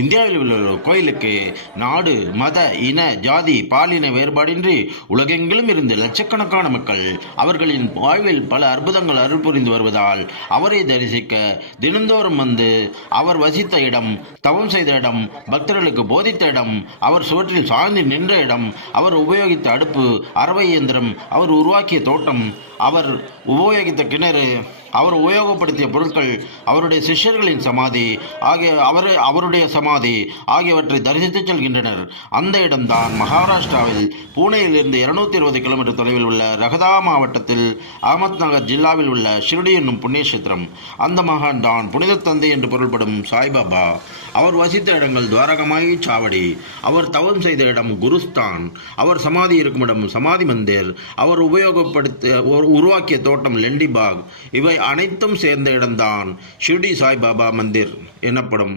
இந்தியாவில் உள்ள கோயிலுக்கு நாடு, மத, இன, ஜாதி, பாலின வேறுபாடின்றி உலகெங்கிலும் இருந்து லட்சக்கணக்கான மக்கள் அவர்களின் வாழ்வில் பல அற்புதங்கள் அருள் புரிந்து வருவதால் அவரை தரிசிக்க தினந்தோறும் வந்து அவர் வசித்த இடம், தவம் செய்த இடம், பக்தர்களுக்கு போதித்த இடம், அவர் சுவற்றில் சாய்ந்து நின்ற இடம், அவர் உபயோகித்த அடுப்பு, அரவை இயந்திரம், அவர் உருவாக்கிய தோட்டம், அவர் உபயோகித்த கிணறு, அவர் உபயோகப்படுத்திய பொருட்கள், அவருடைய சிஷ்யர்களின் சமாதி அவருடைய சமாதி ஆகியவற்றை தரிசித்துச் செல்கின்றனர். அந்த இடம்தான் மகாராஷ்டிராவில் பூனேயிலிருந்து 220 கிலோமீட்டர் தொலைவில் உள்ள ரகதா மாவட்டத்தில் அகமத் நகர் ஜில்லாவில் உள்ள ஷிரடி என்னும் புண்ணியக்ஷேத்திரம். அந்த மகான் தான் புனித தந்தை என்று பொருள்படும் சாய்பாபா. அவர் வசித்த இடங்கள் துவாரகமாயி சாவடி, அவர் தவம் செய்த இடம் குருஸ்தான், அவர் சமாதி இருக்கும் இடம் சமாதி மந்திர், அவர் உருவாக்கிய தோட்டம் லெண்டிபாக், இவை அனைத்தும் சேர்ந்த இடம்தான் ஷிர்டி சாய்பாபா மந்திர் எனப்படும்.